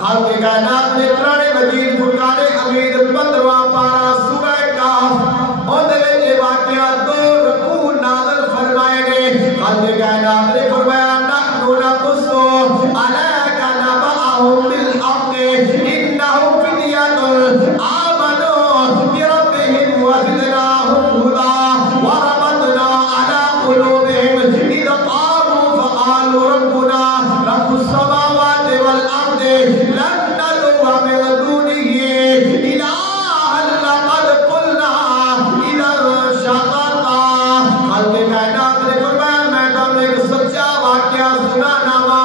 خالق کائنات نے قرآن مجید فرقان حمید 15واں پارہ سورہ کہف اندر یہ واقعہ 2 رکوع نازل فرمائے نے. خالق کائنات نے فرمایا نحن نقص علیک نبأهم بالحق انہم فدیۃ آمنوا بربهم وزدناہم ہدی وربطنا علی قلوبہم اذ قاموا فقالوا ربنا رب السماوات والارض لن ندعو من دونه الہا لقد قلنا اذا شططا. خالق کائنات نے فرمایا میں تم ایک سچا واقعہ سنانا وا.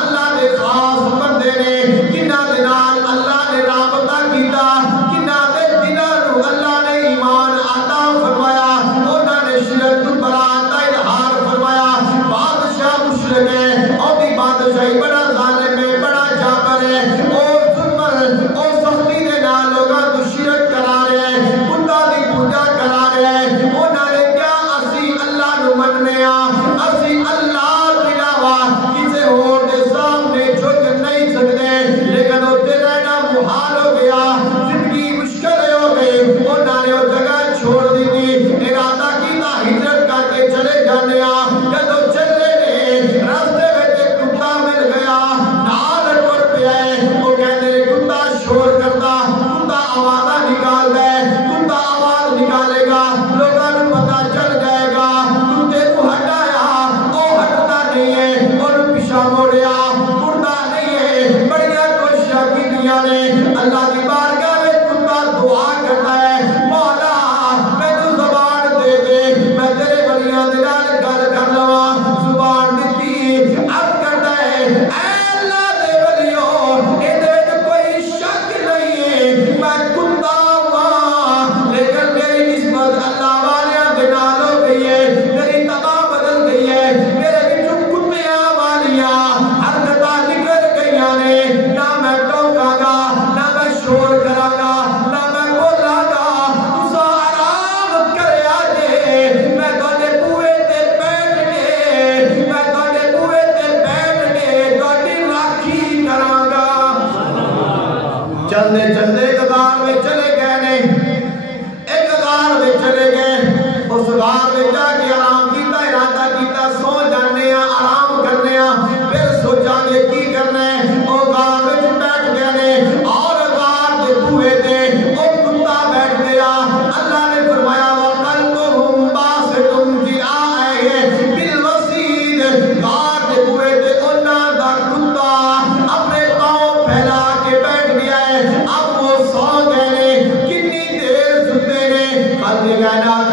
اللہ نے خاص بندے نے جنہاں دے نال اللہ نے رابطہ کیتا, جنہاں دے دلاں نوں اللہ نے ایمان عطا فرمایا, انہاں نے شرک تو برات دا اظہار فرمایا. بادشاہ مشرک ہے اور بھی بادشاہی بڑا ظالم ہے, بڑا جابر ہے, اور ظلم اور سختی دے نال لوگاں تو شرک کرا رہے ہیں, بتاں دی پوجا کرا رہے ہیں. انہاں نے کیا اسی اللہ نوں مننے آ, اسی اللہ دے علاوہ کسے ہور دے سامنے جھک نہیں سکتے, لیکن اوتے رہنا محال ہو گیا, زندگی مشکل ہو گئی. انہاں نے وہ جگہ چھوڑ دی تھی, ارادہ کیتا ہجرت کر کے چلے جانے آ. جدوں چلے نے راستے وچ ایک کتا مل گیا, نال ٹر پیا ہے. وہ کہندے نے کتا شور کردا, کتا آوازاں نکالدا ہے, کتا آواز نکالے گا لوگاں نوں پتہ چل جائے گا. کتے کو ہٹایا وہ ہٹدا نہیں ہے, اور پیچھے موڑیا مڑدا نہیں ہے. بڑیاں کوششاں کیتیاں نے, اللہ دی بارگاہ وچ کتا دعا کردا ہے مولا مینوں زبان دے دے, میں تیرے ولیاں دے نال گل کر لواں. زبان دتی, عرض کردا ہے اے اللہ دے ولیو ایدے وچ کوئی شک نہیں ہے میں کتا واں, لیکن میری نسبت اللہ والیاں دے نال ہو گئی ہے, میری تباہ بدل گئی ہے. میرے وچوں کتیاں والیاں حرکتاں نکل گئیاں نے, نہ میں ٹوکاں گا, نہ میں شور کراں گا, نہ میں بولاں گا. تساں آرام کریا جے, میں تواڈے بوئے تے بیٹھ کے, میں تواڈے بوئے تے بیٹھ کے تواڈی راکھی کراں گا. چلدے چلدے ایک غار میں چلے گئے نے, ایک غار میں چلے گئے. اس غار میں جا کے آرام کیتا, ارادہ کیتا سو جانے آ, آرام کرنے آ, پھر سوچاں گے کی کرنا ہے. وہ غار وچ بیٹھ گئے نے, اور غار دے بوئے تے وہ کتا بیٹھ گیا. اللہ نے فرمایا وَقَلْبُهُمْ بَاسِطٌ ذِرَاعَیْہِ بِالْوَصِیدِ. غار دے بوئے تے انہاں دا کتا اپنے پاؤں پھیلا کے بیٹھ گیا ہے. اب وہ سو گئے نے, کتنی دیر ستے نے. خالق کائنات